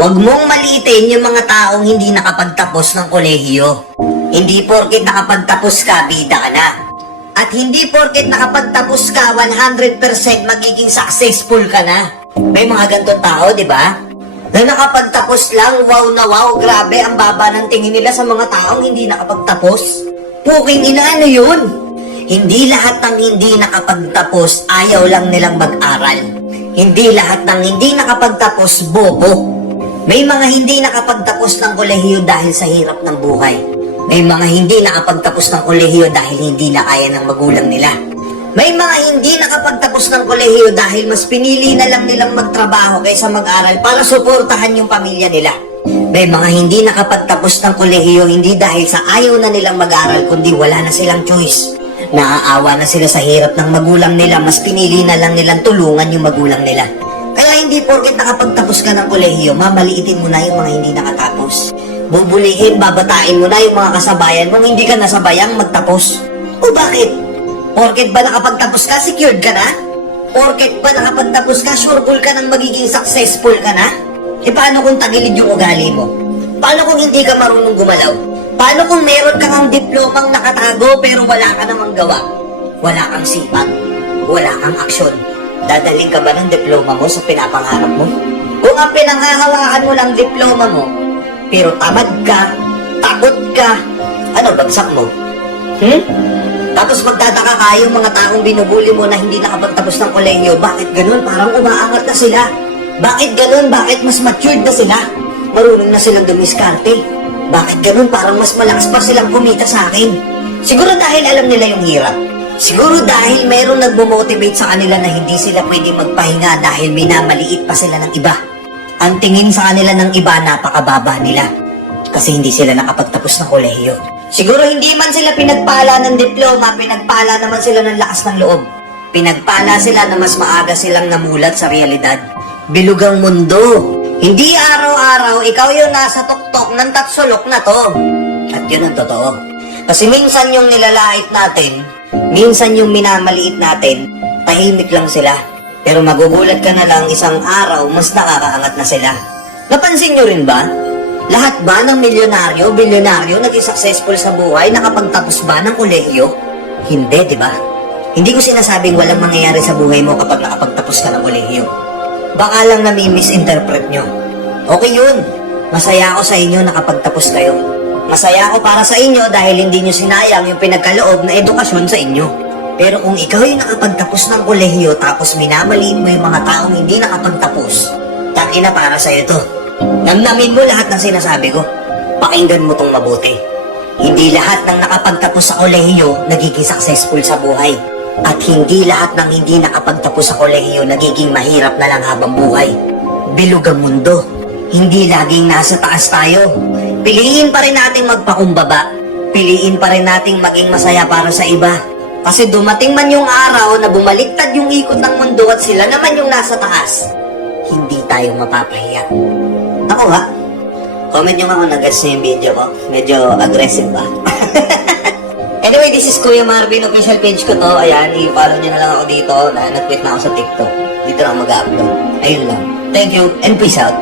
Huwag mong maliitin yung mga taong hindi nakapagtapos ng kolehiyo. Hindi porket nakapagtapos ka, bida ka na. At hindi porket nakapagtapos ka, 100% magiging successful ka na. May mga ganitong tao, di ba? Na nakapagtapos lang, wow na wow, grabe, ang baba ng tingin nila sa mga taong hindi nakapagtapos. Puking ina, ano yun? Hindi lahat ng hindi nakapagtapos, ayaw lang nilang mag-aral. Hindi lahat ng hindi nakapagtapos, bobo. May mga hindi nakapagtapos ng kolehiyo dahil sa hirap ng buhay. May mga hindi nakapagtapos ng kolehiyo dahil hindi na kaya ng magulang nila. May mga hindi nakapagtapos ng kolehiyo dahil mas pinili na lang nilang magtrabaho kaysa mag-aral para suportahan yung pamilya nila. May mga hindi nakapagtapos ng kolehiyo hindi dahil sa ayaw na nilang mag-aral kundi wala na silang choice. Naaawa na sila sa hirap ng magulang nila, mas pinili na lang nilang tulungan yung magulang nila. Kaya hindi porket nakapagtapos ka ng kolehiyo, mamaliitin mo na yung mga hindi nakatapos. Bubulihin, babatain mo na yung mga kasabayan mong hindi ka nasabayang magtapos. O bakit? Porket ba nakapagtapos ka, secured ka na? Porket ba nakapagtapos ka, sureball ka ng magiging successful ka na? E paano kung tagilid yung ugali mo? Paano kung hindi ka marunong gumalaw? Paano kung meron kang ang diplomang nakatago pero wala ka namang gawa? Wala kang sipag? Wala kang aksyon? Dadalhin ka ba ng diploma mo sa pinapangarap mo? Kung ang pinanghahawakan mo lang diploma mo, pero tamad ka, takot ka, ano, bagsak mo? Tapos magtataka kayo mga taong binubuli mo na hindi nakapagtapos ng kolehiyo, bakit ganun? Parang umaangat na sila. Bakit ganun? Bakit mas matured na sila? Marunong na silang dumiskarte. Bakit ganun? Parang mas malakas pa silang kumita sa akin. Siguro dahil alam nila yung hirap. Siguro dahil mayroong nagmo-motivate sa kanila na hindi sila pwede magpahinga dahil minamaliit pa sila ng iba. Ang tingin sa kanila ng iba, napakababa nila. Kasi hindi sila nakapagtapos ng kolehiyo. Siguro hindi man sila pinagpala ng diploma, pinagpala naman sila ng lakas ng loob. Pinagpala sila na mas maaga silang namulat sa realidad. Bilugang mundo. Hindi araw-araw, ikaw yung nasa tuktok ng tatsulok na to. At yun ang totoo. Kasi minsan yung nilalait natin, minsan yung minamaliit natin, tahimik lang sila. Pero magugulat ka na lang isang araw, mas nakakaangat na sila. Napansin nyo rin ba? Lahat ba ng milyonaryo, bilyonaryo, naging successful sa buhay, nakapagtapos ba ng kolehiyo? Hindi, di ba? Hindi ko sinasabing walang mangyayari sa buhay mo kapag nakapagtapos ka ng kolehiyo. Baka lang nami-misinterpret nyo. Okay yun. Masaya ako sa inyo nakapagtapos kayo. Masaya ako para sa inyo dahil hindi nyo sinayang yung pinagkaloob na edukasyon sa inyo. Pero kung ikaw yung nakapagtapos ng kolehiyo tapos minamaliin mo yung mga taong hindi nakapagtapos, tangina para sa'yo to. Namnamin mo lahat ng sinasabi ko. Pakinggan mo tong mabuti. Hindi lahat ng nakapagtapos sa kolehiyo nagiging successful sa buhay. At hindi lahat ng hindi nakapagtapos sa kolehiyo nagiging mahirap na lang habang buhay. Bilog ang mundo. Hindi laging nasa taas tayo. Piliin pa rin nating magpakumbaba. Piliin pa rin nating maging masaya para sa iba. Kasi dumating man yung araw na bumaliktad yung ikot ng mundo at sila naman yung nasa taas, hindi tayo mapapahiya. Ako ha? Comment nyo nga kung nag-gets nyo yung video ko. Medyo aggressive ba? Anyway, this is Kuya Marvin. Official page ko to. Ayan, i-follow nyo na lang ako dito. Nag-quit na ako sa TikTok. Dito na ako mag-upload. Ayun lang. Thank you and peace out.